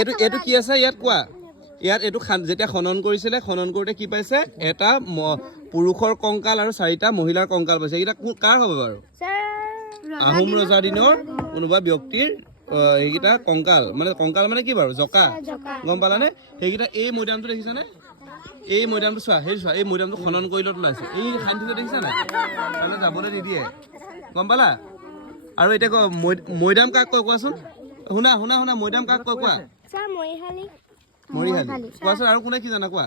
এইটো কি আছে ইয়াত কোৱা ইয়াত এইটো যেতিয়া খনন কৰিছিলে খনন কৰোঁতে কি পাইছে এটা পুৰুষৰ কংকাল আৰু 4টা মহিলাৰ কংকাল পাইছে এইকেইটা কাৰ হ'ব বাৰু আহোম ৰজাৰ দিনৰ কোনোবা ব্যক্তিৰ এইকেইটা কংকাল মানে কি বাৰু জকা গম পালানে সেইকেইটা এই মৈদামটো দেখিছানে এই মৈদামটো চোৱা এই মৈদামটো খনন কৰি লৈ ওলাইছে এই খান্দিটো দেখিছা নাই তালৈ যাবলৈ নিদিয়ে গম পালা আৰু এতিয়া মৈদাম কাক কয় কোৱাচোন শুনা মৈদাম কাক কয় কোৱা মৰিহালি কোৱাচোন আৰু কোনে কি জানা কোৱা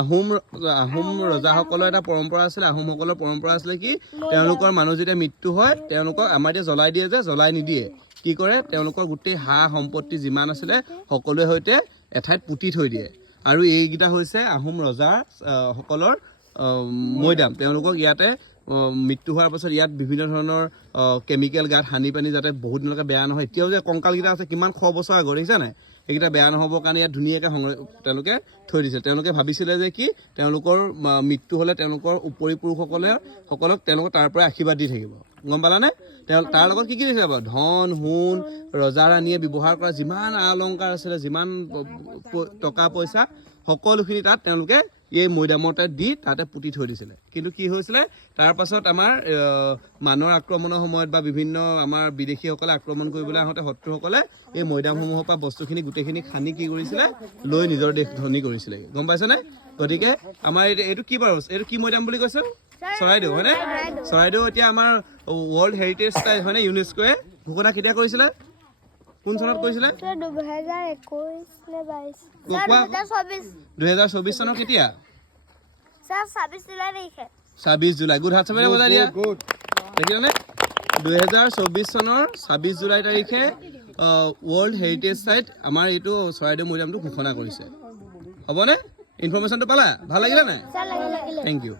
আহোম ৰজাসকলৰ এটা পৰম্পৰা আছিলে আহোমসকলৰ পৰম্পৰা আছিলে কি তেওঁলোকৰ মানুহ যেতিয়া মৃত্যু হয় তেওঁলোকক আমাৰ এতিয়া জ্বলাই দিয়ে যে জ্বলাই নিদিয়ে কি কৰে তেওঁলোকৰ গোটেই সা সম্পত্তি যিমান আছিলে সকলোৰে সৈতে এঠাইত পুতি থৈ দিয়ে আৰু এইকেইটা হৈছে আহোম ৰজাৰ সকলৰ মৈদাম তেওঁলোকক ইয়াতে মৃত্যু হোৱাৰ পাছত ইয়াত বিভিন্ন ধৰণৰ কেমিকেল গাত সানি পানি যাতে বহুত দিনলৈকে বেয়া নহয় এতিয়াও যে কংকালকেইটা আছে কিমান শ বছৰ আগত দেখিছা নাই এইকেইটা বেয়া নহ'বৰ কাৰণে ইয়াত ধুনীয়াকৈ তেওঁলোকে থৈ দিছে তেওঁলোকে ভাবিছিলে যে কি তেওঁলোকৰ মৃত্যু হ'লে তেওঁলোকৰ উপৰি পুৰুষসকলক তেওঁলোকক তাৰ পৰাই আশীৰ্বাদ দি থাকিব গম পালানে তাৰ লগত কি দিছে বাৰু ধন সোণ ৰজা ৰাণীয়ে ব্যৱহাৰ কৰা যিমান অলংকাৰ আছিলে যিমান টকা পইচা সকলোখিনি তাত তেওঁলোকে এই মৈদামতে দি তাতে পুতি থৈ দিছিলে কিন্তু কি হৈছিলে তাৰ পাছত আমাৰ মানৰ আক্ৰমণৰ সময়ত বা বিভিন্ন আমাৰ বিদেশীসকলে আক্ৰমণ কৰিবলৈ আহোঁতে শত্ৰুসকলে এই মৈদামসমূহৰ পৰা বস্তুখিনি গোটেইখিনি খানি কি কৰিছিলে লৈ নিজৰ দেশ ধনী কৰিছিলে গম পাইছেনে গতিকে আমাৰ এইটো কি বাৰু এইটো কি মৈদাম বুলি কৈছে চৰাইদেউ হয়নে চৰাইদেউ এতিয়া আমাৰ ৱৰ্ল্ড হেৰিটেজ চাইট হয়নে ইউনেস্কোৱে ঘোষণা কেতিয়া কৰিছিলে কোন চনত কৰিছিলে 2024 চনৰ কেতিয়া 26 জুলাই গুড হাত চাপেৰে বজাই দিয়া দেখিছানে 2024 চনৰ 26 জুলাই তাৰিখে ৱৰ্ল্ড হেৰিটেজ চাইট আমাৰ এইটো চৰাইদেউ মৈদামটো ঘোষণা কৰিছে হ'বনে ইনফৰমেশ্যনটো পালা ভাল লাগিলে নাই থেংক ইউ